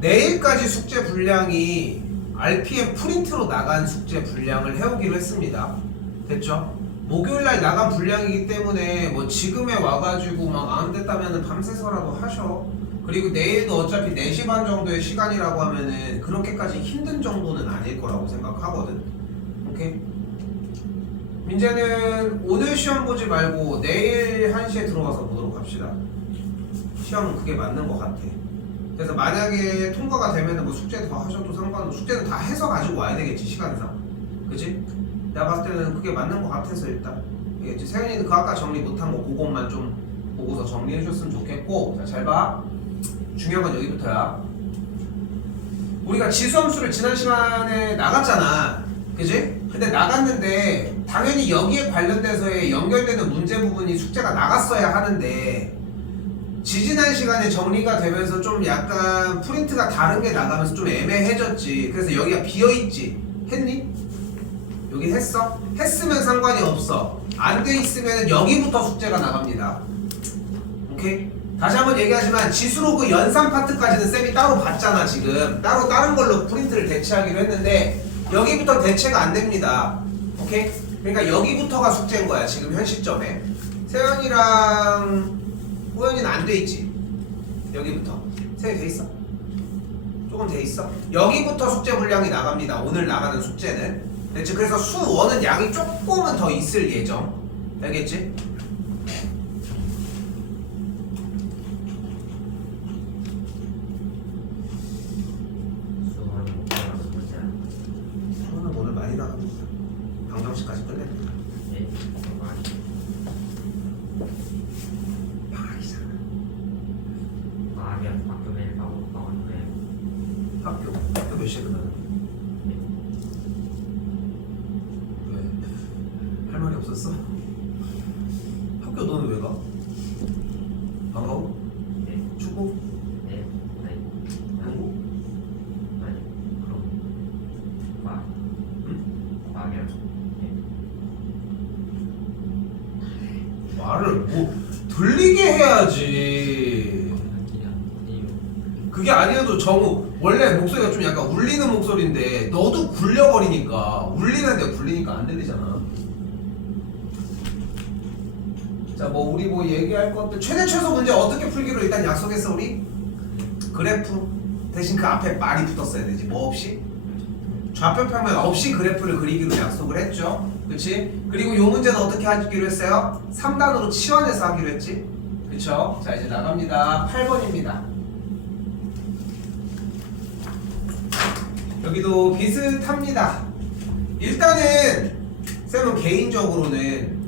내일까지 숙제 분량이 RPM 프린트로 나간 숙제 분량을 해오기로 했습니다. 됐죠? 목요일날 나간 분량이기 때문에 뭐 지금에 와가지고 막 안 됐다면은 밤새서라도 하셔. 그리고 내일도 어차피 4시 반 정도의 시간이라고 하면은 그렇게까지 힘든 정도는 아닐 거라고 생각하거든. 오케이? 민재는 오늘 시험 보지 말고 내일 1시에 들어가서 보도록 합시다. 시험은 그게 맞는 것 같아. 그래서 만약에 통과가 되면은 뭐 숙제 더 하셔도 상관없고 숙제는 다 해서 가지고 와야 되겠지, 시간상. 그치? 내가 봤을 때는 그게 맞는 것 같아서 일단. 알겠지? 세윤이는 그 아까 정리 못한 거 그것만 좀 보고서 정리해 줬으면 좋겠고. 자, 잘 봐. 중요한 건 여기부터야. 우리가 지수함수를 지난 시간에 나갔잖아. 그치? 근데 나갔는데 당연히 여기에 관련돼서의 연결되는 문제 부분이 숙제가 나갔어야 하는데 지지난 시간에 정리가 되면서 좀 약간 프린트가 다른 게 나가면서 좀 애매해졌지. 그래서 여기가 비어있지. 했니? 여기 했어? 했으면 상관이 없어. 안 돼 있으면 여기부터 숙제가 나갑니다. 오케이? 다시 한번 얘기하지만 지수로그 연산 파트까지는 쌤이 따로 봤잖아. 지금 따로 다른 걸로 프린트를 대체하기로 했는데 여기부터 대체가 안 됩니다. 오케이? 그러니까 여기부터가 숙제인 거야. 지금 현 시점에 세연이랑 호연이는 안 돼 있지. 여기부터 세연이 돼 있어? 조금 돼 있어? 여기부터 숙제 분량이 나갑니다. 오늘 나가는 숙제는. 그렇지? 그래서 수 1은 양이 조금은 더 있을 예정. 알겠지? 수는 오늘 많이 나갑니다. 방정식까지 끝냅니다. 네, 많이. 방학이잖아. 마하면 학교 매일 가고 방학에. 학교 몇 시에 끝나는? 왜? 할 말이 없었어? 학교 너는 왜 가? 방과후? 네, 축구? 네, 아니, 농구? 아니, 그럼 마, 응? 마하면 네. 말을 뭐 들리게 해야지. 그게 아니어도 정우 원래 목소리가 좀 약간 울리는 목소리인데 너도 굴려버리니까 울리는데 굴리니까 안 들리잖아. 자, 뭐 우리 뭐 얘기할 것들 최대 최소 문제 어떻게 풀기로 일단 약속했어 우리? 그래프 대신 그 앞에 말이 붙었어야 되지. 뭐 없이? 좌표 평면 없이 그래프를 그리기로 약속을 했죠. 그치? 그리고 요 문제는 어떻게 하기로 했어요? 3단으로 치환해서 하기로 했지. 그쵸? 자, 이제 나갑니다. 8번입니다. 여기도 비슷합니다. 일단은 쌤은 개인적으로는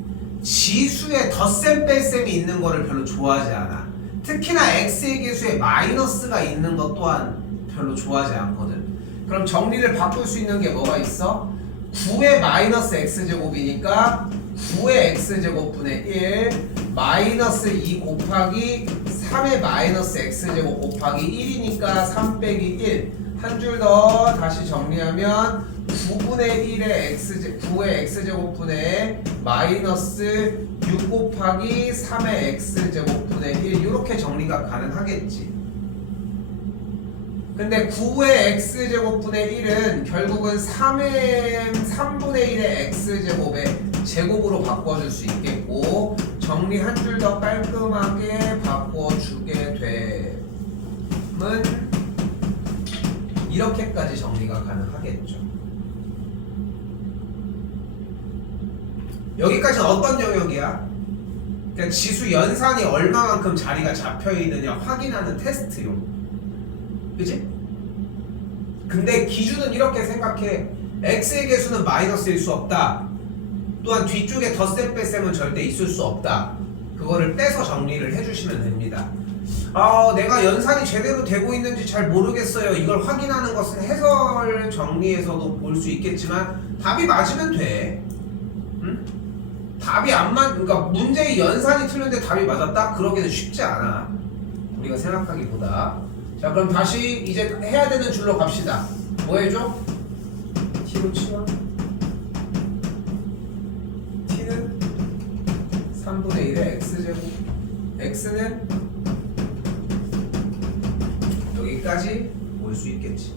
지수에 덧셈 뺄셈이 있는 거를 별로 좋아하지 않아. 특히나 x의 개수에 마이너스가 있는 것 또한 별로 좋아하지 않거든. 그럼 정리를 바꿀 수 있는 게 뭐가 있어? 9의 마이너스 x제곱이니까 9의 x제곱분의 1 마이너스 2 곱하기 3의 마이너스 x제곱 곱하기 1이니까 3 빼기 1 한 줄 더 다시 정리하면 9분의 1의 9의 x제곱분의 마이너스 6 곱하기 3의 x제곱분의 1 이렇게 정리가 가능하겠지. 근데 9의 x제곱분의 1은 결국은 3분의 1의 x제곱의 제곱으로 바꿔줄 수 있겠고 정리 한 줄 더 깔끔하게 바꿔주게 되면 이렇게까지 정리가 가능하겠죠. 여기까지는 어떤 영역이야? 그러니까 지수 연산이 얼마만큼 자리가 잡혀있느냐 확인하는 테스트용. 그치? 근데 기준은 이렇게 생각해. x의 개수는 마이너스일 수 없다. 또한 뒤쪽에 덧셈 뺄셈은 절대 있을 수 없다. 그거를 빼서 정리를 해주시면 됩니다. 내가 연산이 제대로 되고 있는지 잘 모르겠어요. 이걸 확인하는 것은 해설 정리에서도 볼 수 있겠지만 답이 맞으면 돼. 응? 답이 안 그러니까 문제의 연산이 틀렸는데 답이 맞았다? 그러기는 쉽지 않아. 우리가 생각하기보다. 자, 그럼 다시 이제 해야 되는 줄로 갑시다. 뭐 해줘? t로 치워. t는 3분의 1의 x제곱. x는 여기까지 볼 수 있겠지.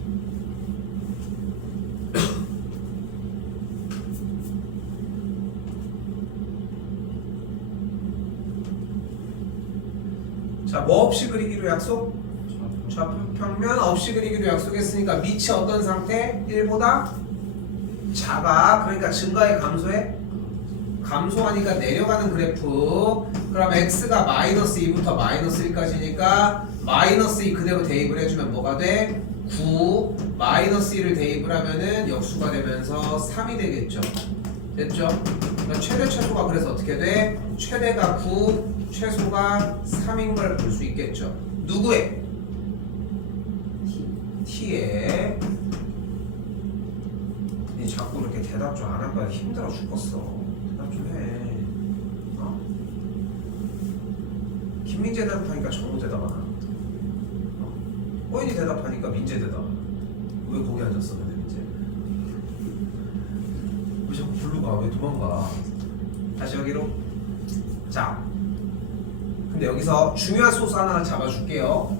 자, 뭐 없이 그리기로 약속? 좌표평면 없이 그리기로 약속했으니까 밑이 어떤 상태? 1보다 작아. 그러니까 증가해 감소해? 감소하니까 내려가는 그래프. 그럼 x가 마이너스 2부터 마이너스 1까지니까 마이너스 2 그대로 대입을 해주면 뭐가 돼? 9 마이너스 1을 대입을 하면은 역수가 되면서 3이 되겠죠. 됐죠? 그러니까 최대 최소가 그래서 어떻게 돼? 최대가 9 최소가 3인 걸 볼 수 있겠죠. 누구의? t의. 니 자꾸 이렇게 대답 좀 안 하면 힘들어 죽겠어. 대답 좀 해. 어? 김민재 대답하니까 정우 대답 안 하나? 호인이 대답하니까 민재 대답. 왜 거기 앉았어, 근데 민재? 왜 자꾸 불러 가? 왜 도망가? 다시 여기로. 자, 근데 여기서 중요한 소스 하나 잡아줄게요.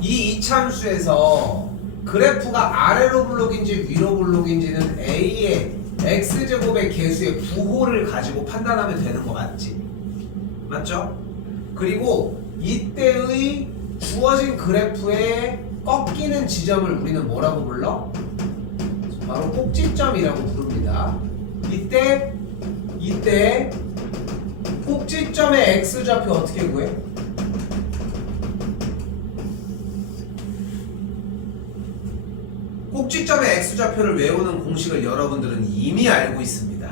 이 이차함수에서 그래프가 아래로 블록인지 위로 블록인지는 A의 X제곱의 개수의 부호를 가지고 판단하면 되는 거 맞지? 맞죠? 그리고 이때의 주어진 그래프의 꺾이는 지점을 우리는 뭐라고 불러? 바로 꼭지점이라고 부릅니다. 이때 꼭지점의 X좌표 어떻게 구해? 꼭지점의 X좌표를 외우는 공식을 여러분들은 이미 알고 있습니다.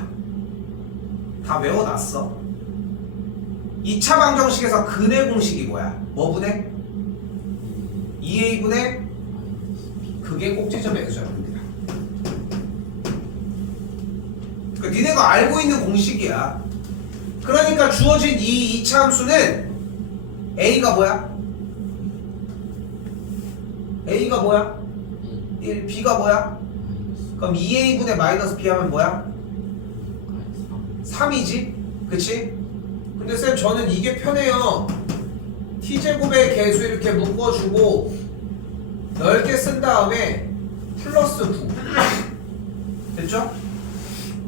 다 외워놨어. 2차 방정식에서 근의 공식이 뭐야? 뭐 분해? 2A분의 그게 꼭지점의 X좌표입니다. 그러니까 니네가 알고 있는 공식이야. 그러니까 주어진 이 2차 함수는 A가 뭐야? A가 뭐야? 1, B가 뭐야? 그럼 2A분의 마이너스 B 하면 뭐야? 3이지? 그치? 근데 쌤 저는 이게 편해요. T제곱의 개수 이렇게 묶어주고 넓게 쓴 다음에 플러스 9 됐죠?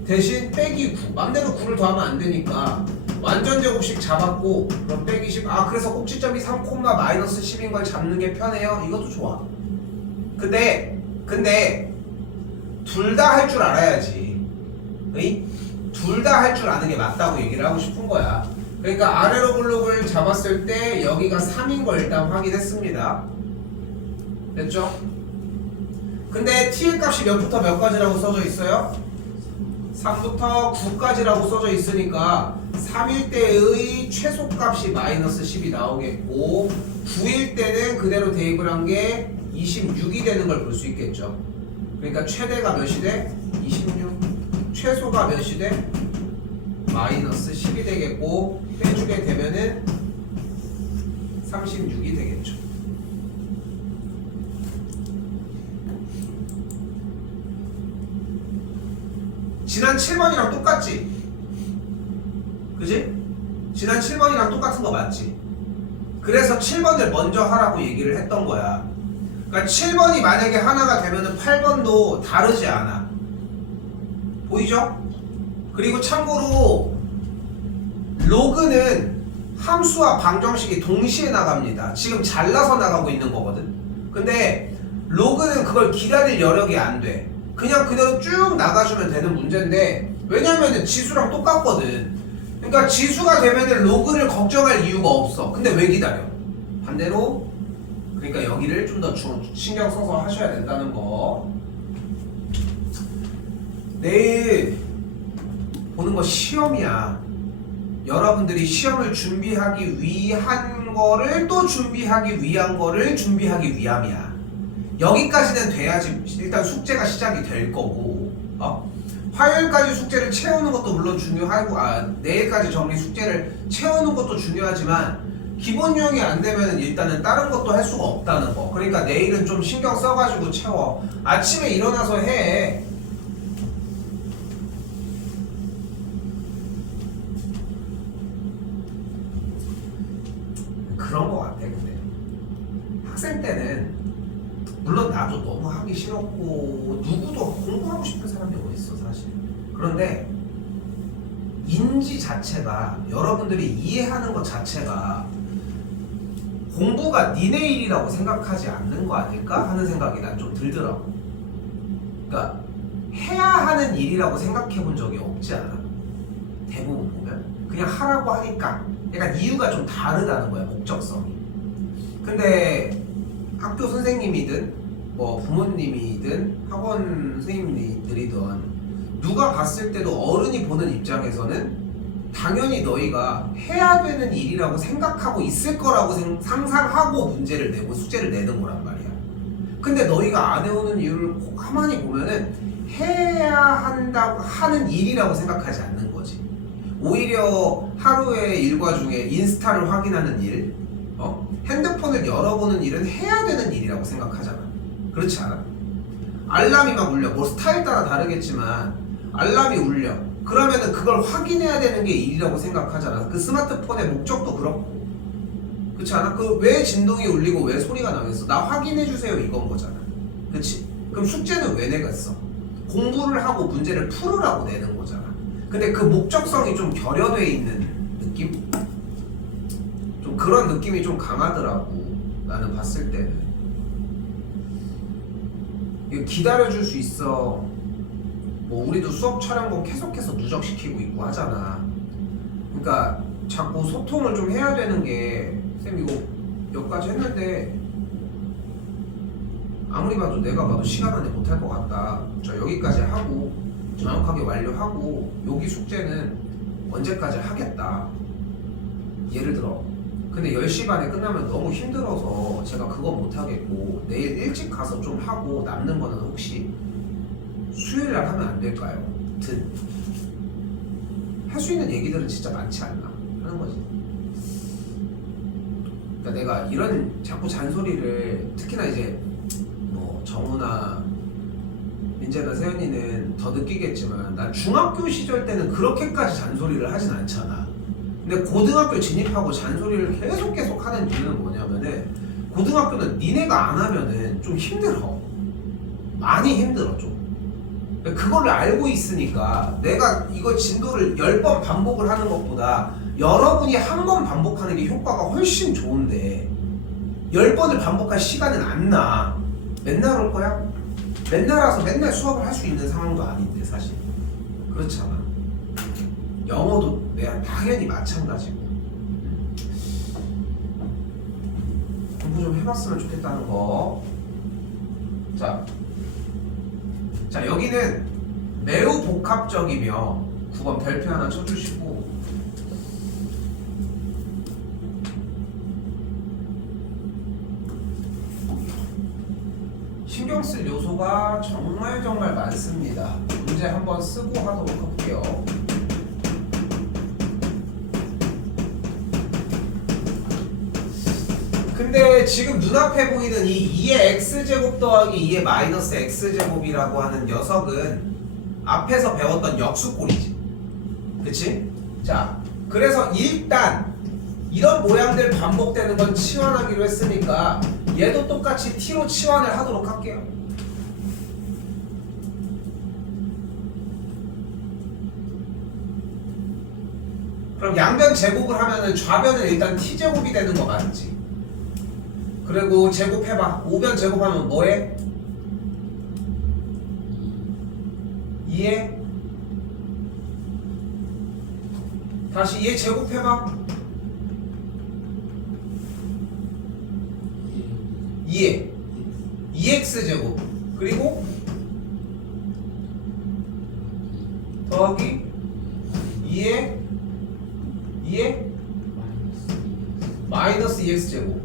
대신 빼기 9 맘대로 9를 더하면 안 되니까 완전 제곱식 잡았고 그럼 빼기 10 그래서 꼭지점이 3, 마이너스 10인 걸 잡는 게 편해요. 이것도 좋아. 근데 둘 다 할 줄 알아야지. 둘 다 할 줄 아는 게 맞다고 얘기를 하고 싶은 거야. 그러니까 아래로 블록을 잡았을 때 여기가 3인 걸 일단 확인했습니다. 됐죠? 근데 t의 값이 몇부터 몇까지라고 써져 있어요? 3부터 9까지라고 써져 있으니까 3일 때의 최소값이 마이너스 10이 나오겠고 9일 때는 그대로 대입을 한 게 26이 되는 걸 볼 수 있겠죠. 그러니까 최대가 몇이 돼? 26. 최소가 몇이 돼? 마이너스 10이 되겠고 빼주게 되면은 36이 되겠죠. 지난 7번이랑 똑같지? 그지? 지난 7번이랑 똑같은 거 맞지? 그래서 7번을 먼저 하라고 얘기를 했던 거야. 그러니까 7번이 만약에 하나가 되면은 8번도 다르지 않아. 보이죠? 그리고 참고로 로그는 함수와 방정식이 동시에 나갑니다. 지금 잘라서 나가고 있는 거거든. 근데 로그는 그걸 기다릴 여력이 안 돼. 그냥 그대로 쭉 나가주면 되는 문제인데 왜냐면은 지수랑 똑같거든. 그러니까 지수가 되면은 로그를 걱정할 이유가 없어. 근데 왜 기다려? 반대로 그러니까 여기를 좀 더 신경 써서 하셔야 된다는 거. 내일 보는 거 시험이야. 여러분들이 시험을 준비하기 위한 거를 또 준비하기 위한 거를 준비하기 위함이야. 여기까지는 돼야지 일단 숙제가 시작이 될 거고 화요일까지 숙제를 채우는 것도 물론 중요하고 내일까지 정리 숙제를 채우는 것도 중요하지만 기본 유형이 안 되면 일단은 다른 것도 할 수가 없다는 거. 그러니까 내일은 좀 신경 써가지고 채워. 아침에 일어나서 해. 그런 거 같아. 근데 학생 때는 물론 나도 너무 하기 싫었고 누구도 공부하고 싶은 사람이 어디 있어 사실. 그런데 인지 자체가 여러분들이 이해하는 것 자체가 공부가 니네 일이라고 생각하지 않는 거 아닐까 하는 생각이 난 좀 들더라고. 그러니까 해야 하는 일이라고 생각해 본 적이 없지 않아? 대부분 보면 그냥 하라고 하니까 약간 이유가 좀 다르다는 거야, 목적성이. 근데 학교 선생님이든 뭐 부모님이든 학원 선생님들이든 누가 봤을 때도 어른이 보는 입장에서는 당연히 너희가 해야 되는 일이라고 생각하고 있을 거라고 상상하고 문제를 내고 숙제를 내는 거란 말이야. 근데 너희가 안 해오는 이유를 가만히 보면은 해야 한다고 하는 일이라고 생각하지 않는 거지. 오히려 하루의 일과 중에 인스타를 확인하는 일, 핸드폰을 열어보는 일은 해야 되는 일이라고 생각하잖아. 그렇지 않아? 알람이 막 울려. 뭐 스타일 따라 다르겠지만 알람이 울려. 그러면은 그걸 확인해야 되는 게 일이라고 생각하잖아. 그 스마트폰의 목적도 그렇고. 그렇지 않아? 그 왜 진동이 울리고 왜 소리가 나겠어? 나 확인해주세요 이건 거잖아. 그치? 그럼 숙제는 왜 내겠어? 공부를 하고 문제를 풀으라고 내는 거잖아. 근데 그 목적성이 좀 결여돼 있는 느낌? 좀 그런 느낌이 좀 강하더라고. 나는 봤을 때는. 이거 기다려줄 수 있어. 뭐 우리도 수업 촬영본 계속해서 누적시키고 있고 하잖아. 그러니까 자꾸 소통을 좀 해야 되는 게 쌤 이거 여기까지 했는데 아무리 봐도 내가 봐도 시간 안에 못할 것 같다. 저 여기까지 하고 정확하게 완료하고 여기 숙제는 언제까지 하겠다. 예를 들어 근데 10시 반에 끝나면 너무 힘들어서 제가 그거 못하겠고 내일 일찍 가서 좀 하고 남는 거는 혹시 수요일날 하면 안 될까요? 할 수 있는 얘기들은 진짜 많지 않나 하는 거지. 그러니까 내가 이런 자꾸 잔소리를 특히나 이제 뭐 정우나 민재나 세연이는 더 느끼겠지만 난 중학교 시절 때는 그렇게까지 잔소리를 하진 않잖아. 근데 고등학교 진입하고 잔소리를 계속 하는 이유는 뭐냐면은 고등학교는 니네가 안 하면은 좀 힘들어. 많이 힘들어 좀. 그걸 알고 있으니까 내가 이거 진도를 10번 반복을 하는 것보다 여러분이 한 번 반복하는 게 효과가 훨씬 좋은데 10번을 반복할 시간은 안 나. 맨날 올 거야? 맨날 와서 맨날 수업을 할 수 있는 상황도 아닌데 사실. 그렇잖아. 영어도 내가 당연히 마찬가지고. 공부 좀 해봤으면 좋겠다는 거. 자 여기는 매우 복합적이며 9번 별표 하나 쳐주시고 신경 쓸 요소가 정말 많습니다. 문제 한번 쓰고 하도록 할게요. 근데 지금 눈앞에 보이는 이 2의 x제곱 더하기 2의 마이너스 x제곱이라고 하는 녀석은 앞에서 배웠던 역수꼴이지. 그치? 자, 그래서 일단 이런 모양들 반복되는 건 치환하기로 했으니까 얘도 똑같이 t로 치환을 하도록 할게요. 그럼 양변 제곱을 하면은 좌변은 일단 t제곱이 되는 거 맞지? 그리고 제곱해봐. 5변 제곱하면 뭐해? 2에 다시 얘 제곱해봐. 2에 2x 제곱 그리고 더하기 2에 마이너스 2x 제곱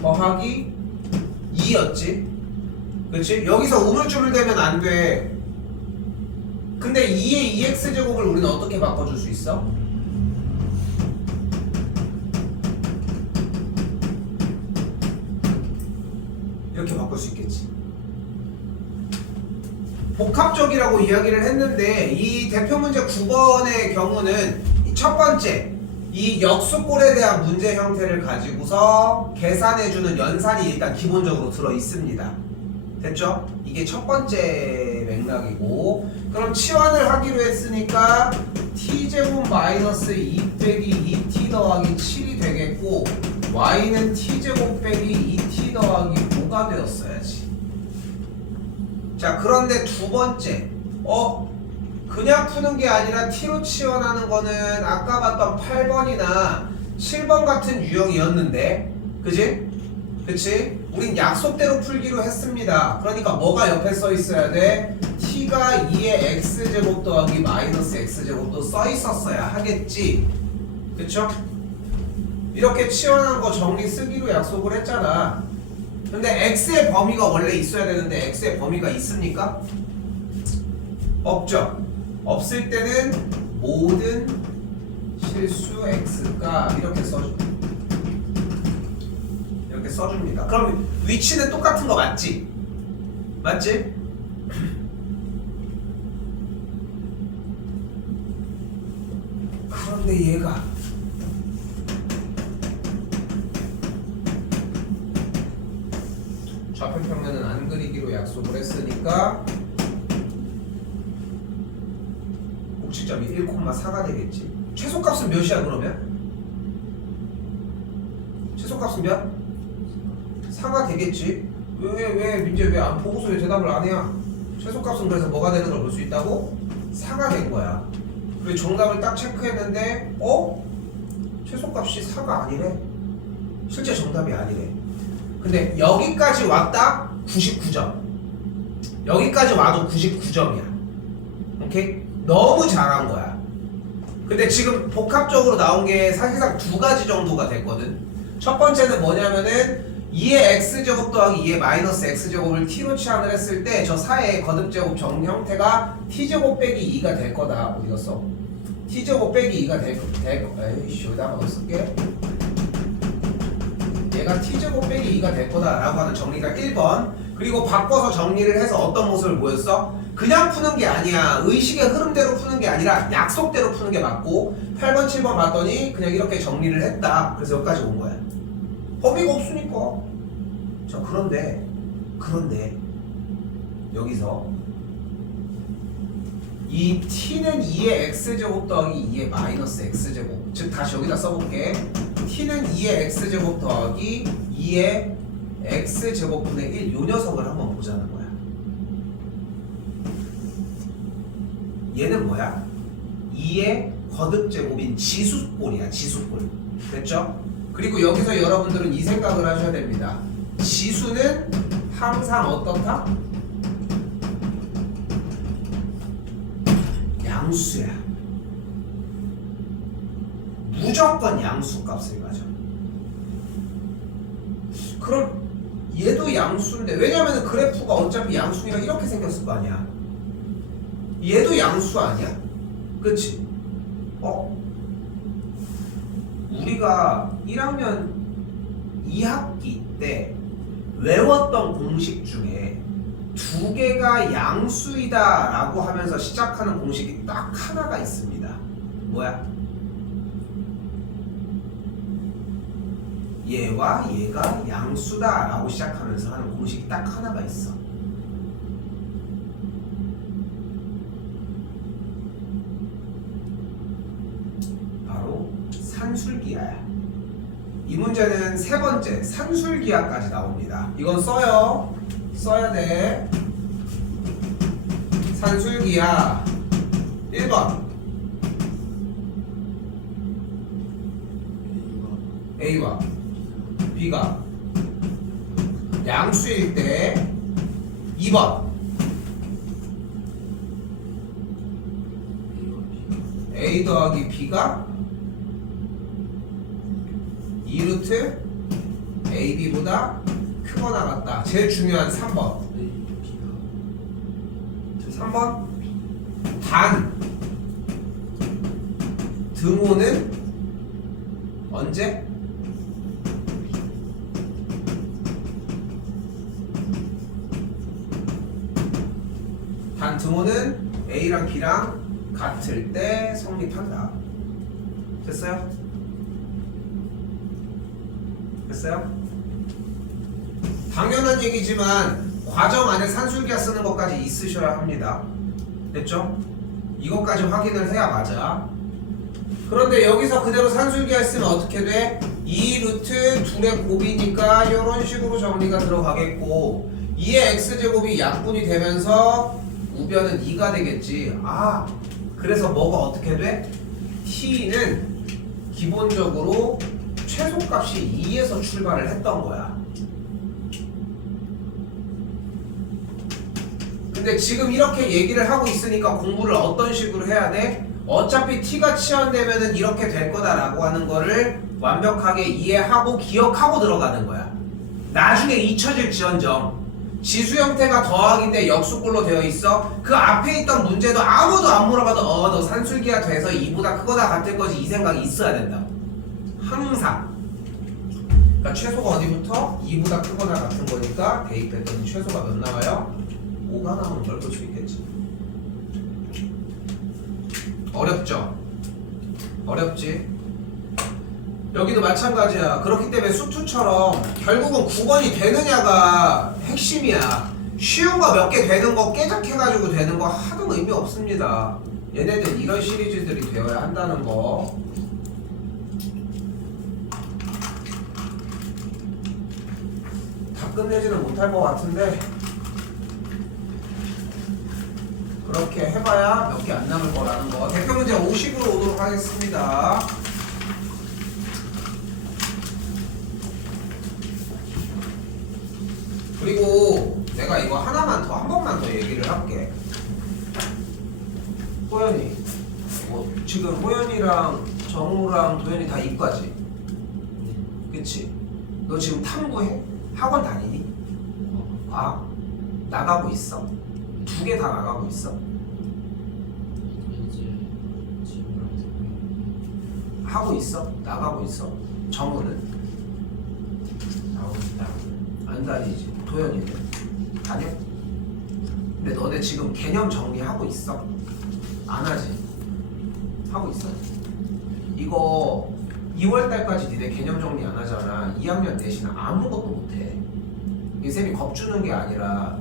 더하기 2였지. 그렇지? 여기서 우물쭈물 되면 안 돼. 근데 2의 2x 제곱을 우리는 어떻게 바꿔줄 수 있어? 이렇게 바꿀 수 있겠지. 복합적이라고 이야기를 했는데 이 대표 문제 9번의 경우는 첫 번째 이 역수꼴에 대한 문제 형태를 가지고서 계산해주는 연산이 일단 기본적으로 들어 있습니다. 됐죠? 이게 첫 번째 맥락이고, 그럼 치환을 하기로 했으니까 t제곱 마이너스 2 빼기 2t 더하기 7이 되겠고, y는 t제곱 빼기 2t 더하기 5가 되었어야지. 자, 그런데 두 번째, 그냥 푸는 게 아니라 t로 치환하는 거는 아까 봤던 8번이나 7번 같은 유형이었는데, 그지? 그치? 우린 약속대로 풀기로 했습니다. 그러니까 뭐가 옆에 써 있어야 돼? t가 2의 x제곱 더하기 마이너스 x제곱도 써 있었어야 하겠지. 그쵸? 이렇게 치환한 거 정리 쓰기로 약속을 했잖아. 근데 x의 범위가 원래 있어야 되는데 x의 범위가 있습니까? 없죠. 없을 때는 모든 실수 x가 이렇게 써줍니다. 이렇게 써줍니다. 그럼 위치는 똑같은 거 맞지? 맞지? 그런데 얘가 좌표평면은 안 그리기로 약속을 했으니까 꼭지점이 1,4가 되겠지. 최소값은 몇이야 그러면? 최소값은 몇? 4가 되겠지. 왜 민재 왜 안 보고서 왜 대답을 안 해야? 최소값은 그래서 뭐가 되는 걸 볼 수 있다고? 4가 된 거야. 그리고 정답을 딱 체크했는데 최소값이 4가 아니래. 실제 정답이 아니래. 근데 여기까지 왔다 99점. 여기까지 와도 99점이야. 오케이? 너무 잘한 거야. 근데 지금 복합적으로 나온 게 사실상 두 가지 정도가 됐거든. 첫 번째는 뭐냐면은 2의 x제곱 더하기 2의 마이너스 x제곱을 t로 치환을 했을 때 저 4의 거듭제곱 정 형태가 t제곱 빼기 2가 될 거다. 어디 갔어? t제곱 빼기 2가 될 에이씨 여기다가 더 쓸게. 얘가 t제곱 빼기 2가 될 거다라고 하는 정리가 1번. 그리고 바꿔서 정리를 해서 어떤 모습을 보였어? 그냥 푸는 게 아니야. 의식의 흐름대로 푸는 게 아니라 약속대로 푸는 게 맞고, 8번 7번 봤더니 그냥 이렇게 정리를 했다. 그래서 여기까지 온 거야. 범위가 없으니까. 자, 그런데 여기서 이 t는 2의 x제곱 더하기 2의 마이너스 x제곱, 즉 다시 여기다 써볼게. t는 2의 x제곱 더하기 2의 x제곱분의 1, 요 녀석을 한번 보자는 거야. 얘는 뭐야? 2의 거듭제곱인 지수꼴이야. 지수꼴. 됐죠? 그리고 여기서 여러분들은 이 생각을 하셔야 됩니다. 지수는 항상 어떻다? 양수야. 무조건 양수 값을 가져. 그럼 얘도 양수인데, 왜냐면 그래프가 어차피 양수니까 이렇게 생겼을 거 아니야. 얘도 양수 아니야? 그치? 우리가 1학년 2학기 때 외웠던 공식 중에 두 개가 양수이다 라고 하면서 시작하는 공식이 딱 하나가 있습니다. 뭐야? 얘와 얘가 양수다 라고 시작하면서 하는 공식이 딱 하나가 있어. 바로 산술기하야. 이 문제는 세 번째 산술기하까지 나옵니다. 이건 써야 돼. 산술기하 1번 A와 B가 양수일 때, 2번 A 더하기 B가 2루트 AB보다 크거나 같다. 제일 중요한 3번. 3번 단 등호는 언제? 단 등호는 A랑 B랑 같을 때 성립한다. 됐어요? 됐어요? 당연한 얘기지만 과정 안에 산술기하 쓰는 것까지 있으셔야 합니다. 됐죠? 이것까지 확인을 해야 맞아. 그런데 여기서 그대로 산술기하 쓰면 어떻게 돼? 2 루트 둘의 곱이니까 이런 식으로 정리가 들어가겠고 2의 x제곱이 약분이 되면서 우변은 2가 되겠지. 아, 그래서 뭐가 어떻게 돼? t는 기본적으로 최소값이 2에서 출발을 했던 거야. 근데 지금 이렇게 얘기를 하고 있으니까 공부를 어떤 식으로 해야 돼? 어차피 t가 치환되면은 이렇게 될 거다라고 하는 거를 완벽하게 이해하고 기억하고 들어가는 거야. 나중에 잊혀질지언정 지수 형태가 더하기인데 역수꼴로 되어 있어. 그 앞에 있던 문제도 아무도 안 물어봐도 너 산술기하 돼서 2보다 크거나 같을 거지 이 생각이 있어야 된다. 항상. 그러니까 최소가 어디부터? 2보다 크거나 같은 거니까 대입했더니 최소가 몇 나와요? 5가 나오는 걸 볼 수 있겠지. 어렵죠? 어렵지? 여기도 마찬가지야. 그렇기 때문에 수투처럼 결국은 9번이 되느냐가 핵심이야. 쉬운 거 몇 개 되는 거 깨작해가지고 되는 거 하등 의미 없습니다. 얘네들 이런 시리즈들이 되어야 한다는 거. 다 끝내지는 못할 것 같은데 그렇게 해봐야 몇 개 안 남을 거라는 거. 대표 문제 50으로 오도록 하겠습니다. 그리고 내가 이거 하나만 더, 한 번만 더 얘기를 할게. 호연이, 지금 호연이랑 정우랑 도현이 다 이과지? 그치? 너 지금 탐구해? 학원 다니니? 과학? 나가고 있어? 2개 다 나가고 있어? 하고 있어? 나가고 있어? 정우는? 나오고 있다. 안 다니지. 도현이는? 다녀? 근데 너네 지금 개념 정리하고 있어? 안 하지? 하고 있어? 이거 2월달까지 니네 개념 정리 안 하잖아. 2학년 내신 아무것도 못해. 이게 쌤이 겁주는 게 아니라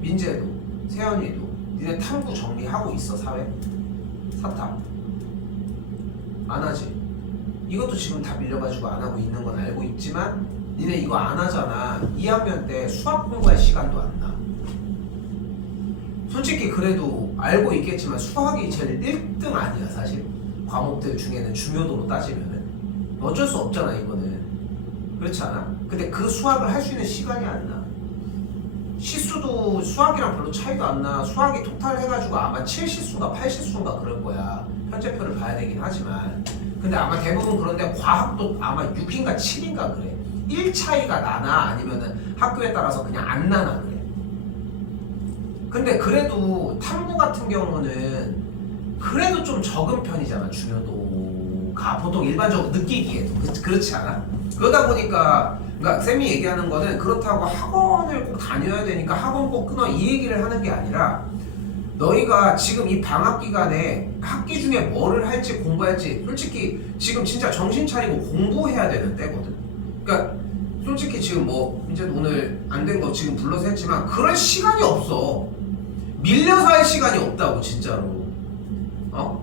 민재도 세연이도 니네 탐구 정리하고 있어. 사회? 사탐? 안 하지? 이것도 지금 다 밀려가지고 안 하고 있는 건 알고 있지만 니네 이거 안 하잖아. 2학년 때 수학 공부할 시간도 안 나. 솔직히 그래도 알고 있겠지만 수학이 제일 1등 아니야 사실. 과목들 중에는 중요도로 따지면은 어쩔 수 없잖아 이거는. 그렇지 않아? 근데 그 수학을 할 수 있는 시간이 안 나. 시수도 수학이랑 별로 차이도 안 나. 수학이 토탈 해가지고 아마 7시수인가 8시수인가 그럴 거야. 편제표를 봐야 되긴 하지만. 근데 아마 대부분 그런데 과학도 아마 6인가 7인가 그래. 1 차이가 나나 아니면은 학교에 따라서 그냥 안 나나 그래. 근데 그래도 탐구 같은 경우는 그래도 좀 적은 편이잖아. 중요도가 보통 일반적으로 느끼기에도 그렇지 않아? 그러다 보니까 그러니까 쌤이 얘기하는 거는 그렇다고 학원을 꼭 다녀야 되니까 학원 꼭 끊어 이 얘기를 하는 게 아니라 너희가 지금 이 방학 기간에 학기 중에 뭐를 할지 공부할지 솔직히 지금 진짜 정신 차리고 공부해야 되는 때거든. 그러니까 솔직히 지금 뭐 이제 오늘 안 된 거 지금 불러서 했지만 그럴 시간이 없어. 밀려서 할 시간이 없다고 진짜로.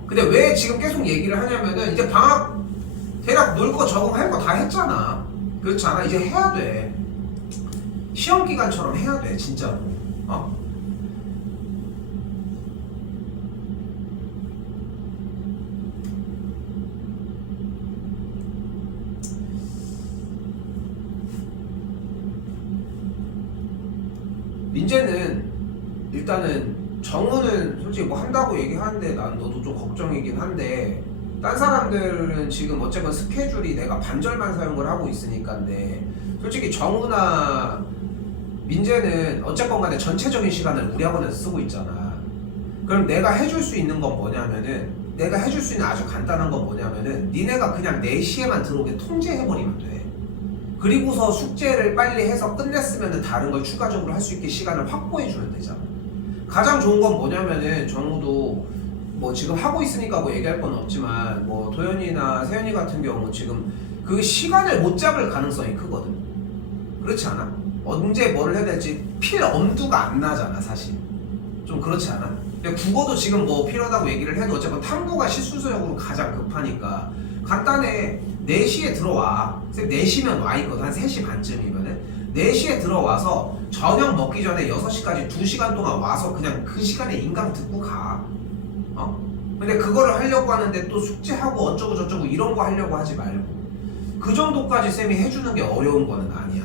근데 왜 지금 계속 얘기를 하냐면은 이제 방학 대략 놀 거 적응할 거 다 했잖아. 그렇지 않아? 이제 해야 돼. 시험 기간처럼 해야 돼 진짜로. 민재는 일단은 정우는 솔직히 뭐 한다고 얘기하는데 난 너도 좀 걱정이긴 한데 딴 사람들은 지금 어쨌건 스케줄이 내가 반절만 사용을 하고 있으니까인데 솔직히 정우나 민재는 어쨌건 간에 전체적인 시간을 우리 학원에서 쓰고 있잖아. 그럼 내가 해줄 수 있는 건 뭐냐면은 내가 해줄 수 있는 아주 간단한 건 뭐냐면은 니네가 그냥 4시에만 들어오게 통제해버리면 돼. 그리고서 숙제를 빨리 해서 끝냈으면 다른 걸 추가적으로 할 수 있게 시간을 확보해주면 되잖아. 가장 좋은 건 뭐냐면은 정우도 뭐 지금 하고 있으니까 뭐 얘기할 건 없지만 뭐 도현이나 세현이 같은 경우 지금 그 시간을 못 잡을 가능성이 크거든. 그렇지 않아? 언제 뭐를 해야 될지 필 엄두가 안 나잖아 사실. 좀 그렇지 않아? 근데 국어도 지금 뭐 필요하다고 얘기를 해도 어쨌든 탐구가 실수적으로 가장 급하니까 간단해. 4시에 들어와. 4시면 와 있거든. 한 3시 반쯤이면은 4시에 들어와서 저녁 먹기 전에 6시까지 2시간 동안 와서 그냥 그 시간에 인강 듣고 가. 근데 그거를 하려고 하는데 또 숙제하고 어쩌고 저쩌고 이런 거 하려고 하지 말고 그 정도까지 쌤이 해주는 게 어려운 거는 아니야.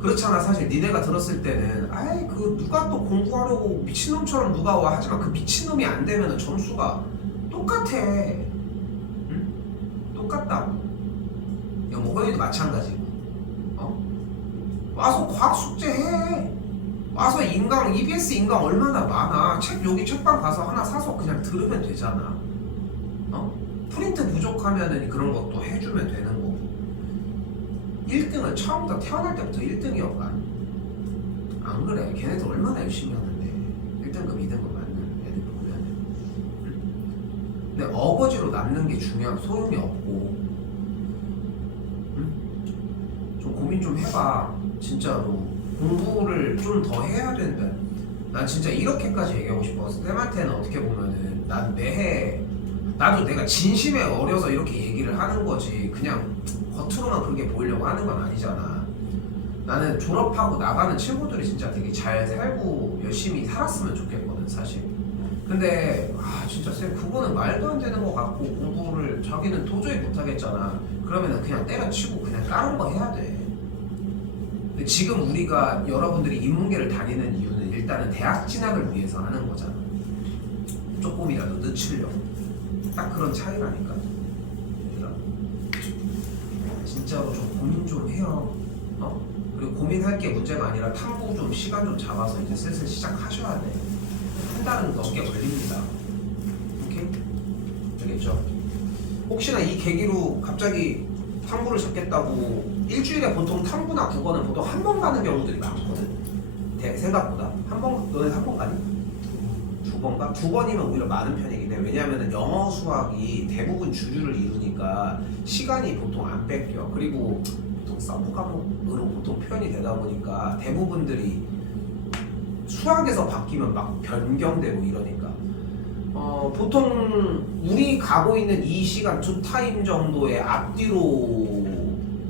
그렇잖아. 사실 니네가 들었을 때는 아이 그 누가 또 공부하려고 미친놈처럼 누가 와. 하지만 그 미친놈이 안 되면은 점수가 똑같아. 응? 똑같다고. 이거 뭐 호연이도 마찬가지고. 와서 과학 숙제 해. 와서 인강, EBS 인강 얼마나 많아. 책 여기 책방 가서 하나 사서 그냥 들으면 되잖아. 프린트 부족하면은 그런 것도 해주면 되는 거고. 1등은 처음부터 태어날 때부터 1등이었다. 안 그래. 걔네들 얼마나 열심히 하는데. 1등급, 2등급 맞는 애들 보면은. 근데 어거지로 남는 게 중요한 소용이 없고. 좀 고민 좀 해봐. 진짜로. 공부를 좀 더 해야 된다. 난 진짜 이렇게까지 얘기하고 싶어서 쌤한테는 어떻게 보면은 난 매해 나도 내가 진심에 어려서 이렇게 얘기를 하는 거지 그냥 겉으로만 그렇게 보이려고 하는 건 아니잖아. 나는 졸업하고 나가는 친구들이 진짜 되게 잘 살고 열심히 살았으면 좋겠거든 사실. 근데 진짜 쌤 그거는 말도 안 되는 것 같고 공부를 자기는 도저히 못하겠잖아. 그러면은 그냥 때려치고 그냥 다른 거 해야 돼. 근데 지금 우리가 여러분들이 인문계를 다니는 이유는 일단은 대학 진학을 위해서 하는 거잖아. 조금이라도 늦추려고. 딱 그런 차이라니까. 얘들아. 진짜로 좀 고민 좀 해요. 그리고 고민할 게 문제가 아니라 탐구 좀 시간 좀 잡아서 이제 슬슬 시작하셔야 돼. 한 달은 넘게 걸립니다. 오케이? 알겠죠? 혹시나 이 계기로 갑자기 탐구를 잡겠다고 일주일에 보통 탐구나 국어는 보통 한 번 가는 경우들이 많거든. 생각보다 한 번. 너네 한 번 가니? 2번가? 2번이면 오히려 많은 편이긴 해. 왜냐면은 영어 수학이 대부분 주류를 이루니까 시간이 보통 안 뺏겨. 그리고 보통 서브 과목으로 보통 표현이 되다 보니까 대부분들이 수학에서 바뀌면 막 변경되고 이러니까 보통 우리 가고 있는 이 시간 2타임 정도의 앞뒤로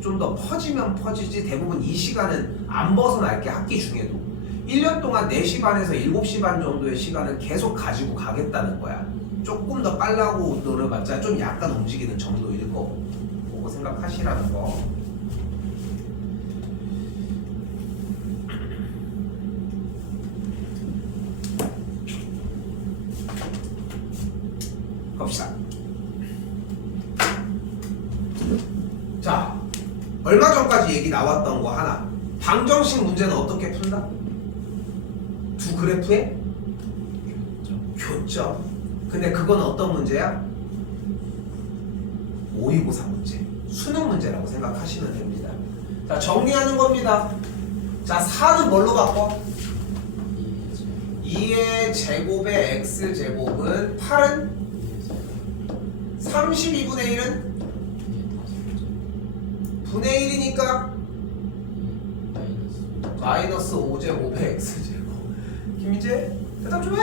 좀 더 퍼지면 퍼지지 대부분 이 시간은 안 벗어날게. 학기 중에도 1년 동안 4시 반에서 7시 반 정도의 시간은 계속 가지고 가겠다는 거야. 조금 더 빨라고 노려봤자 좀 약간 움직이는 정도일 거 보고 생각하시라는 거. 갑시다. 자, 얼마 전까지 얘기 나왔던 거 하나. 방정식 문제는 어떻게 푼다? 두 그래프의 교점. 근데 그건 어떤 문제야? 모의고사 문제, 수능 문제라고 생각하시면 됩니다. 자, 정리하는 겁니다. 자, 4는 뭘로 바꿔? 2의 제곱의 x제곱은 8은 32분의 1은 분의 1이니까 마이너스 5제곱의 x제곱. 김민재 대답 좀 해!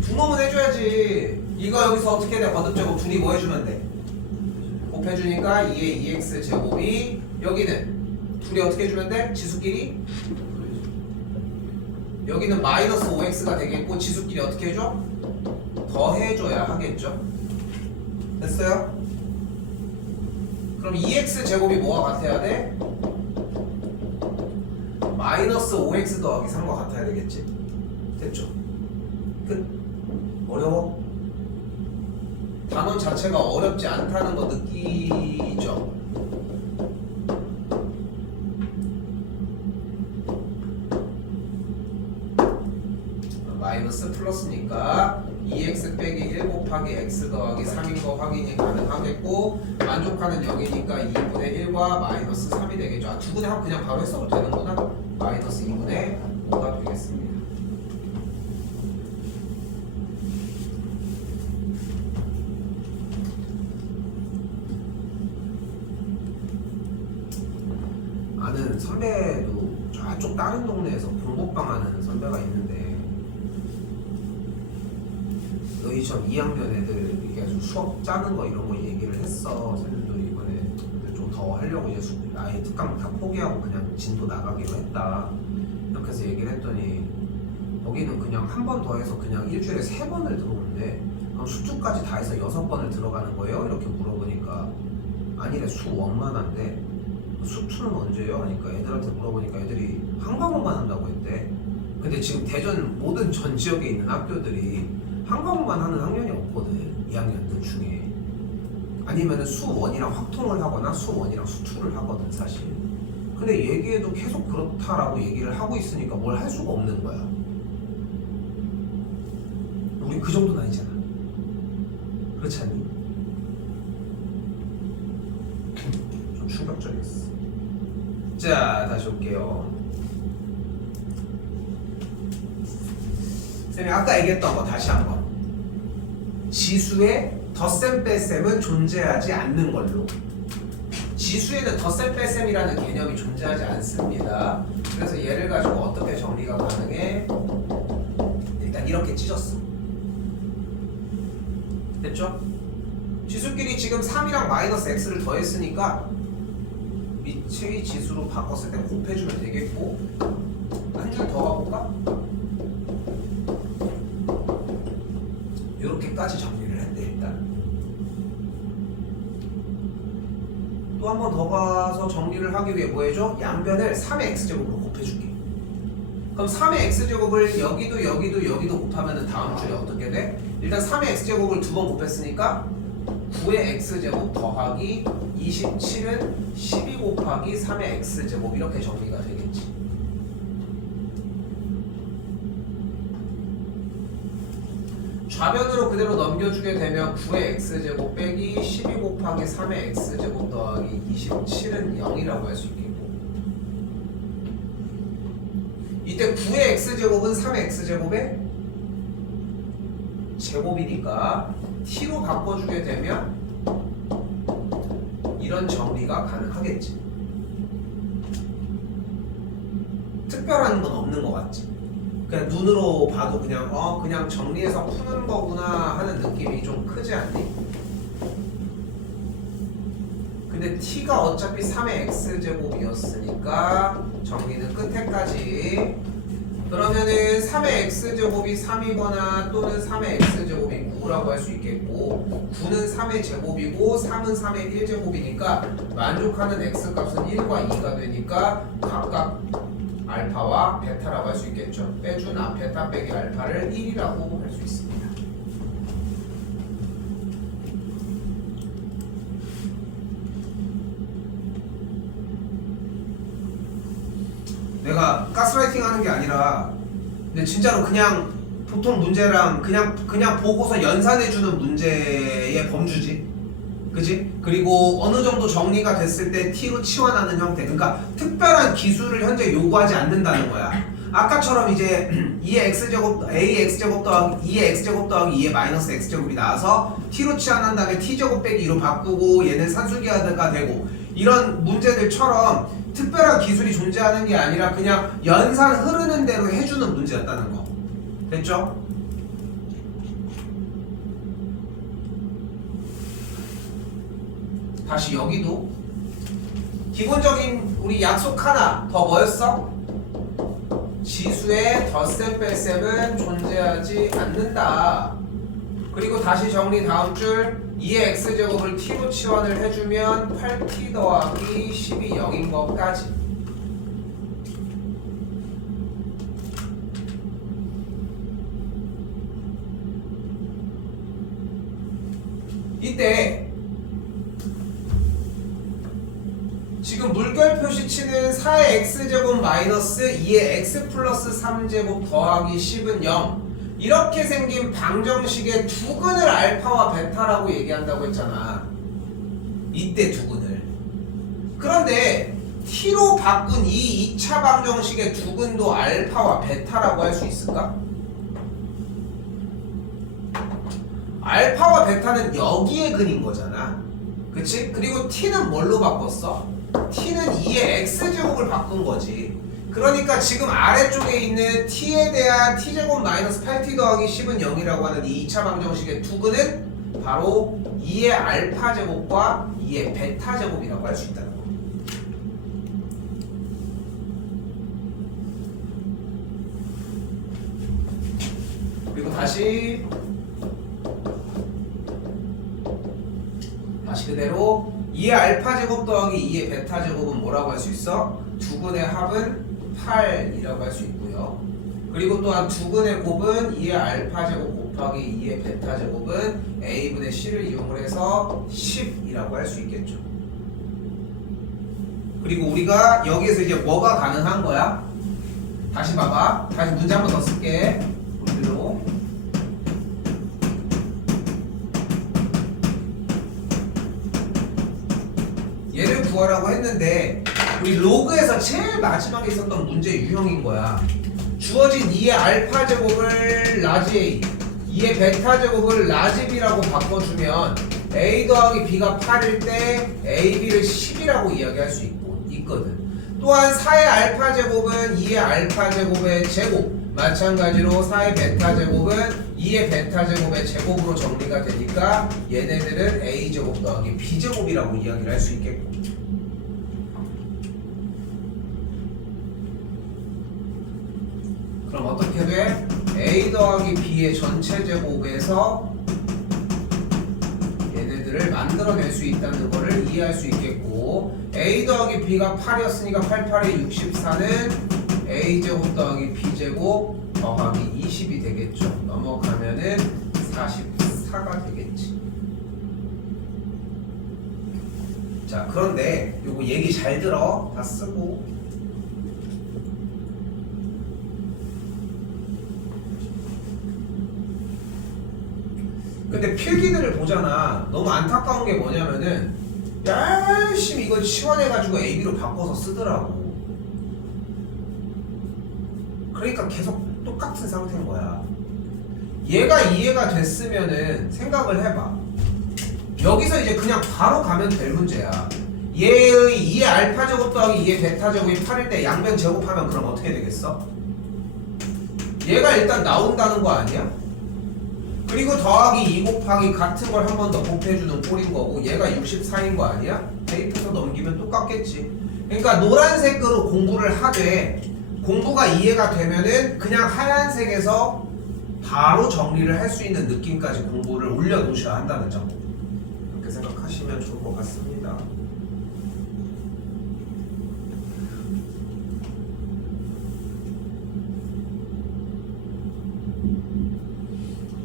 두 놈은 해줘야지. 이거 여기서 어떻게 돼? 거듭제곱 둘이 뭐 해주면 돼? 곱해주니까 2의 2x제곱이 여기는 둘이 어떻게 해주면 돼? 지수끼리? 여기는 마이너스 5x가 되겠고 지수끼리 어떻게 해줘? 더해줘야 하겠죠? 됐어요? 그럼 2x제곱이 뭐와 같아야 돼? 마이너스 5x 더하기 3과 같아야 되겠지? 됐죠? 끝. 어려워? 단원 자체가 어렵지 않다는 거 느끼죠? 마이너스 플러스니까 2x 빼기 1 곱하기 x 더하기 3인 거 확인이 가능하겠고 만족하는 0이니까 2분의 1과 마이너스 3이 되겠죠. 두 분의 합 그냥 바로 했어도 되는구나. 마이너스 2분의 5가 되겠습니다. 아는 선배도 저쪽 다른 동네에서 공복방 하는 선배가 있는데 너희처럼 2학년 애들 이렇게 아주 수업 짜는 거 이런 거 얘기를 했어. 쌤들도 이번에 좀 더 하려고 이제 아예 특강 다 포기하고 그냥 진도 나가기로 했다. 이렇게 해서 얘기를 했더니 거기는 그냥 한 번 더 해서 그냥 일주일에 3번을 들어오는데 그럼 수투까지 다 해서 6번을 들어가는 거예요? 이렇게 물어보니까 아니래, 수원만 한데 수투는 언제요? 하니까 애들한테 물어보니까 애들이 한 과목만 한다고 했대. 근데 지금 대전 모든 전 지역에 있는 학교들이 한 과목만 하는 학년이 없거든, 2학년들 중에. 아니면은 수원이랑 확통을 하거나 수원이랑 수투를 하거든 사실. 근데 얘기해도 계속 그렇다라고 얘기를 하고 있으니까 뭘 할 수가 없는 거야. 우리 그 정도는 아니잖아. 그렇지 않니? 좀 충격적이었어. 자, 다시 올게요. 쌤이 아까 얘기했던 거 다시 한번. 지수에 덧셈 뺄셈은 존재하지 않는 걸로. 지수에는 덧셈 뺄셈이라는 개념이 존재하지 않습니다. 그래서 얘를 가지고 어떻게 정리가 가능해? 일단 이렇게 찢었어. 됐죠? 지수끼리 지금 3이랑 마이너스 x를 더했으니까 밑의 지수로 바꿨을 때 곱해주면 되겠고, 한 줄 더 가볼까? 이렇게까지 정리를 했대. 일단 또 한 번 더 가서 정리를 하기 위해 뭐 해줘? 양변을 3의 x제곱으로 곱해줄게. 그럼 3의 x제곱을 여기도 곱하면 다음 줄에 어떻게 돼? 일단 3의 x제곱을 2번 곱했으니까 9의 x제곱 더하기 27은 12 곱하기 3의 x제곱, 이렇게 정리가 되겠지. 좌변으로 그대로 넘겨주게 되면 9의 x제곱 빼기 12 곱하기 3의 x제곱 더하기 27은 0이라고 할 수 있겠고, 이때 9의 x제곱은 3의 x제곱의 제곱이니까 t로 바꿔주게 되면 이런 정리가 가능하겠지. 특별한 건 없는 것 같지. 그냥 눈으로 봐도 그냥 정리해서 푸는 거구나 하는 느낌이 좀 크지 않니? 근데 t가 어차피 3의 x제곱이었으니까 정리는 끝에까지. 그러면은 3의 x제곱이 3이거나 또는 3의 x제곱이 9라고 할 수 있겠고, 9는 3의 제곱이고 3은 3의 1제곱이니까 만족하는 x값은 1과 2가 되니까 각각 알파와 베타라고 할 수 있겠죠. 빼준 베타 빼기 알파를 1이라고 할 수 있습니다. 내가 가스라이팅 하는 게 아니라 근데 진짜로 그냥 보통 문제랑 그냥 보고서 연산해주는 문제의 범주지. 그지? 그리고 어느 정도 정리가 됐을 때 t로 치환하는 형태. 그러니까 특별한 기술을 현재 요구하지 않는다는 거야. 아까처럼 이제 2의 x제곱 ax제곱 더하기 2의 x제곱 더하기 2의 마이너스 x제곱이 나와서 t로 치환한 다음에 t제곱 빼기 2로 바꾸고 얘는 산수기하가 되고, 이런 문제들처럼 특별한 기술이 존재하는 게 아니라 그냥 연산 흐르는 대로 해주는 문제였다는 거. 됐죠? 다시 여기도 기본적인 우리 약속 하나 더 뭐였어? 지수의 덧셈 뺄셈은 존재하지 않는다. 그리고 다시 정리 다음 줄 2의 x제곱을 t로 치환을 해주면 8t 더하기 10이 0인 것까지. 이때 지금 물결 표시치는 4의 x제곱 마이너스 2의 x 플러스 3제곱 더하기 10은 0, 이렇게 생긴 방정식의 두근을 알파와 베타라고 얘기한다고 했잖아. 이때 두근을. 그런데 t로 바꾼 이 2차 방정식의 두근도 알파와 베타라고 할 수 있을까? 알파와 베타는 여기에 근인 거잖아. 그치? 그리고 t는 뭘로 바꿨어? t는 2의 x제곱을 바꾼 거지. 그러니까 지금 아래쪽에 있는 t에 대한 t제곱 마이너스 8t 더하기 10은 0이라고 하는 이 2차 방정식의 두근은 바로 2의 알파 제곱과 2의 베타 제곱이라고 할 수 있다는 거. 그리고 다시 그대로 2의 알파 제곱 더하기 2의 베타 제곱은 뭐라고 할 수 있어? 두근의 합은 8이라고 할 수 있고요. 그리고 또한 두근의 곱은 2의 알파 제곱 곱하기 2의 베타 제곱은 a분의 c를 이용을 해서 10이라고 할 수 있겠죠. 그리고 우리가 여기에서 이제 뭐가 가능한 거야? 다시 봐봐. 다시 문제 한 번 더 쓸게. 그대로. 얘를 구하라고 했는데 우리 로그에서 제일 마지막에 있었던 문제 유형인 거야. 주어진 2의 알파 제곱을 라지 A, 2의 베타 제곱을 라지 B라고 바꿔주면 A 더하기 B가 8일 때 A, B를 10이라고 이야기할 수 있거든. 또한 4의 알파 제곱은 2의 알파 제곱의 제곱, 마찬가지로 4의 베타 제곱은 2의 베타 제곱의 제곱으로 정리가 되니까 얘네들은 A 제곱 더하기 B 제곱이라고 이야기를 할 수 있겠고. 그럼 어떻게 돼? A 더하기 B의 전체 제곱에서 얘네들을 만들어낼 수 있다는 거를 이해할 수 있겠고, A 더하기 B가 8이었으니까 8, 8에 64는 A 제곱 더하기 B 제곱 더하기 20이 되겠죠. 넘어가면은 44가 되겠지. 자, 그런데 요거 얘기 잘 들어. 다 쓰고. 근데 필기들을 보잖아. 너무 안타까운 게 뭐냐면은 열심히 이걸 치환해가지고 AB로 바꿔서 쓰더라고. 그러니까 계속 똑같은 상태인 거야. 얘가 이해가 됐으면은 생각을 해봐. 여기서 이제 그냥 바로 가면 될 문제야. 얘의 2의 알파 제곱 더하기 2의 베타 제곱이 8일 때 양변 제곱하면 그럼 어떻게 되겠어? 얘가 일단 나온다는 거 아니야? 그리고 더하기 2 곱하기 같은 걸 한 번 더 곱해주는 꼴인 거고, 얘가 64인 거 아니야? 대입해서 넘기면 똑같겠지. 그러니까 노란색으로 공부를 하되 공부가 이해가 되면은 그냥 하얀색에서 바로 정리를 할 수 있는 느낌까지 공부를 올려놓으셔야 한다는 점, 그렇게 생각하시면 좋을 것 같습니다.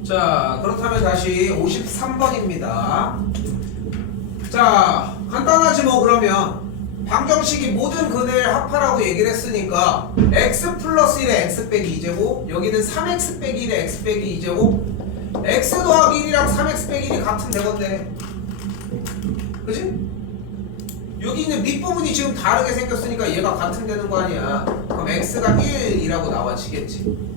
자, 그렇다면 다시 53번입니다. 자, 간단하지 뭐. 그러면 방정식이 모든 근을 합하라고 얘기를 했으니까 x 플러스 1의 x 빼기 2제곱, 여기는 3x 빼기 1의 x 빼기 2제곱, x 더하기 1이랑 3x 빼기 1이 같은 되건데, 그치? 여기 있는 밑부분이 지금 다르게 생겼으니까 얘가 같은 되는 거 아니야. 그럼 x가 1이라고 나와지겠지.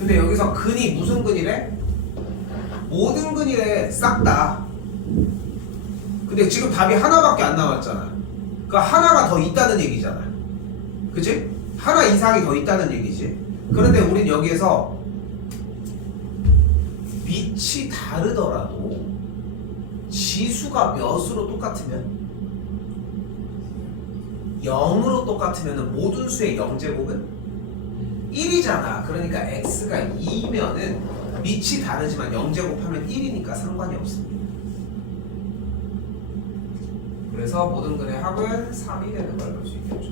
근데 여기서 근이 무슨 근이래? 모든 근이래. 싹 다. 근데 지금 답이 하나밖에 안 나왔잖아. 그러니까 하나가 더 있다는 얘기잖아. 그치? 하나 이상이 더 있다는 얘기지. 그런데 우린 여기에서 밑이 다르더라도 지수가 몇으로 똑같으면, 0으로 똑같으면 모든 수의 0제곱은 1이잖아. 그러니까 x가 2면은 밑이 다르지만 0제곱하면 1이니까 상관이 없습니다. 그래서 모든 근의 합은 3이 되는 걸 볼 수 있겠죠.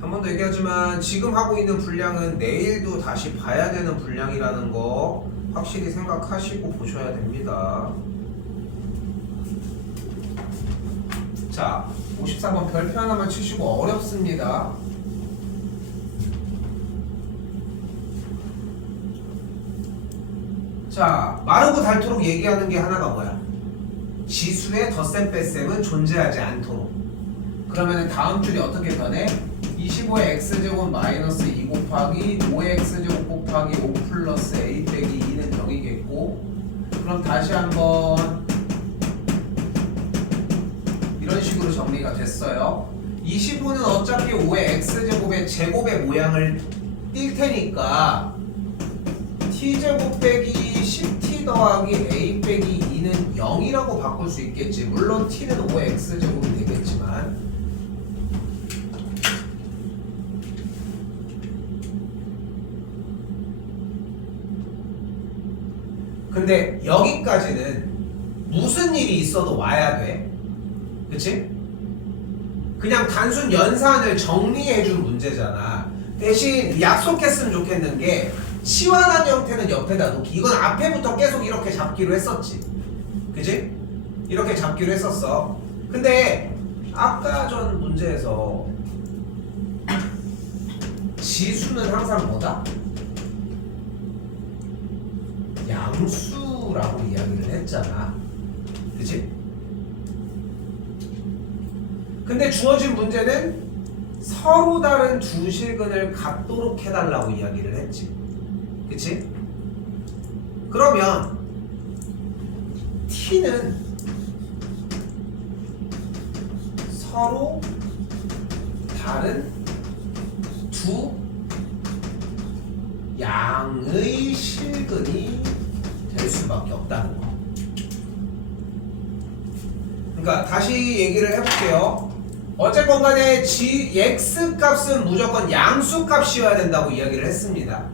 한 번 더 얘기하지만 지금 하고 있는 분량은 내일도 다시 봐야 되는 분량이라는 거 확실히 생각하시고 보셔야 됩니다. 자, 54번 별표 하나만 치시고. 어렵습니다. 자, 마르고 닳도록 얘기하는 게 하나가 뭐야? 지수의 덧셈 뺄셈은 존재하지 않도록. 그러면 다음 줄이 어떻게 변해? 25의 x제곱 마이너스 2 곱하기 5의 x제곱 곱하기 5 플러스 a 빼기 2는 0이겠고, 그럼 다시 한번 이런 식으로 정리가 됐어요. 25는 어차피 5의 x제곱의 제곱의 모양을 띌 테니까 t제곱 빼기 10t 더하기 a 빼기 2는 0이라고 바꿀 수 있겠지. 물론 t는 5의 x제곱이 되겠지만, 근데 여기까지는 무슨 일이 있어도 와야 돼. 그치? 그냥 단순 연산을 정리해준 문제잖아. 대신 약속했으면 좋겠는 게 치환한 형태는 옆에다 놓기. 이건 앞에부터 계속 이렇게 잡기로 했었지. 그치? 이렇게 잡기로 했었어. 근데 아까 전 문제에서 지수는 항상 뭐다? 양수라고 이야기를 했잖아. 그치? 근데 주어진 문제는 서로 다른 두 실근을 같도록 해달라고 이야기를 했지. 그치? 그러면 t는 서로 다른 두 양의 실근이 될 수밖에 없다는 거. 그러니까 다시 얘기를 해볼게요. 어쨌건 간에 x 값은 무조건 양수 값이어야 된다고 이야기를 했습니다.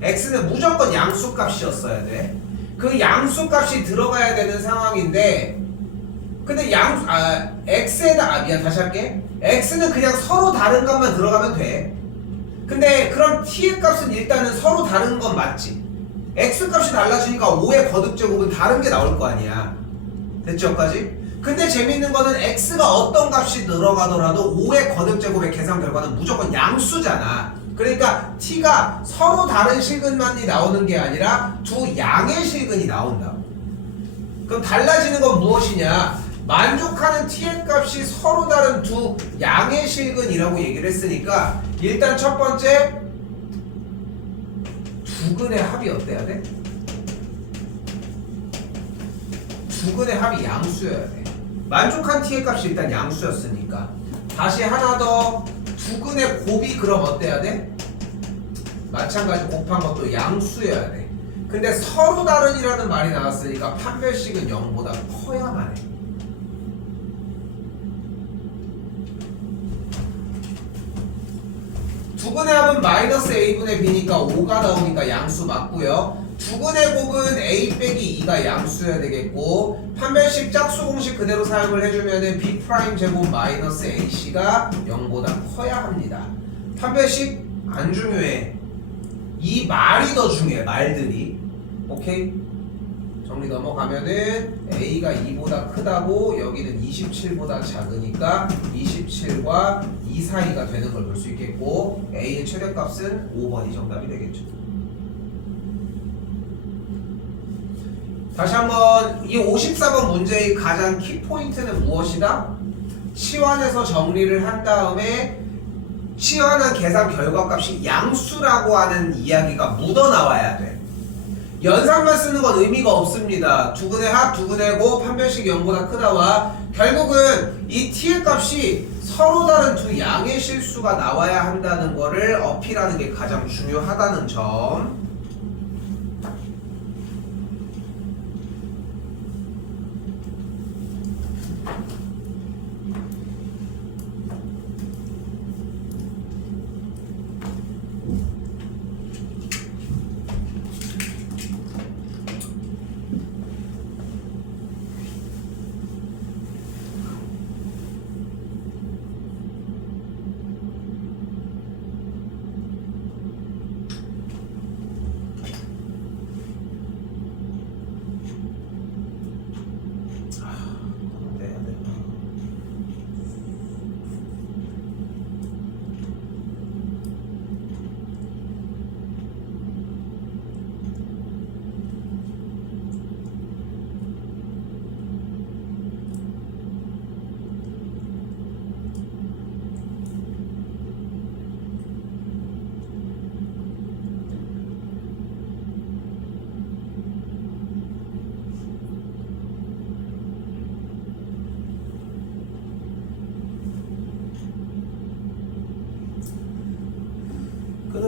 x는 무조건 양수 값이었어야 돼. 그 양수 값이 들어가야 되는 상황인데, 근데 미안, 다시 할게. x는 그냥 서로 다른 값만 들어가면 돼. 근데 그럼 t의 값은 일단은 서로 다른 건 맞지. x 값이 달라지니까 5의 거듭제곱은 다른 게 나올 거 아니야. 됐죠, 여기까지? 근데 재밌는 거는 x가 어떤 값이 들어가더라도 5의 거듭제곱의 계산 결과는 무조건 양수잖아. 그러니까 t가 서로 다른 실근만이 나오는 게 아니라 두 양의 실근이 나온다고. 그럼 달라지는 건 무엇이냐? 만족하는 t의 값이 서로 다른 두 양의 실근이라고 얘기를 했으니까, 일단 첫 번째 두근의 합이 어때야 돼? 두근의 합이 양수여야 돼. 만족한 t의 값이 일단 양수였으니까. 다시 하나 더, 두근의 곱이 그럼 어때야 돼? 마찬가지 곱한 것도 양수여야 돼. 근데 서로 다른이라는 말이 나왔으니까 판별식은 0보다 커야만 해. 두근의 합은 마이너스 a분의 b니까 5가 나오니까 양수 맞고요. 두근의 곱은 a 빼기 2가 양수여야 되겠고, 판별식 짝수 공식 그대로 사용을 해주면은 b 프라임 제곱 마이너스 ac가 0보다 커야 합니다. 판별식 안 중요해. 이 말이 더 중요해, 말들이. 오케이? 정리 넘어가면은 a가 2보다 크다고, 여기는 27보다 작으니까 27과 2 사이가 되는 걸 볼 수 있겠고, a의 최대값은 5번이 정답이 되겠죠. 다시 한번, 이 54번 문제의 가장 키포인트는 무엇이다? 치환해서 정리를 한 다음에 치환한 계산 결과값이 양수라고 하는 이야기가 묻어나와야 돼. 연산만 쓰는 건 의미가 없습니다. 두근의 합, 두근의 곱, 판별식 0보다 크다와, 결국은 이 t의 값이 서로 다른 두 양의 실수가 나와야 한다는 거를 어필하는 게 가장 중요하다는 점.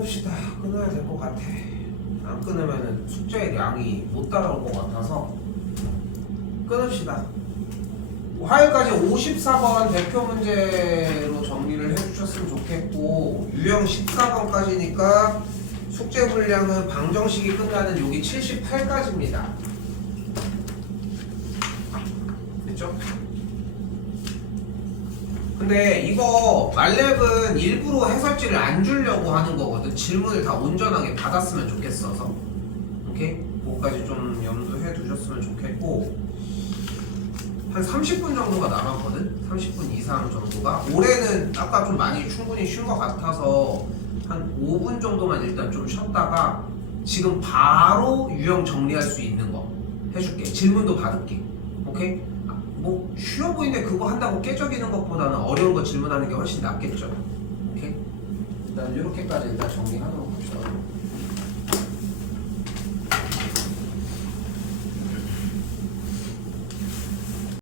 끊읍시다. 끊어야 될 것 같아. 안 끊으면은 숙제의 양이 못 따라올 것 같아서 끊읍시다. 화요일까지 54번 대표 문제로 정리를 해주셨으면 좋겠고, 유형 14번까지니까 숙제 분량은 방정식이 끝나는 여기 78까지입니다. 됐죠? 근데 이거 말렙은 일부러 해설지를 안 주려고 하는 거거든. 질문을 다 온전하게 받았으면 좋겠어서. 오케이? 그거까지 좀 염두해 두셨으면 좋겠고, 한 30분 정도가 남았거든? 30분 이상 정도가. 올해는 아까 좀 많이 충분히 쉰 것 같아서 한 5분 정도만 일단 좀 쉬었다가 지금 바로 유형 정리할 수 있는 거 해줄게. 질문도 받을게. 오케이? 뭐 쉬워 보이는데 그거 한다고 깨져기는 것보다는 어려운 거 질문하는 게 훨씬 낫겠죠. 오케이? 일단 이렇게까지 일단 정리하도록 합시다.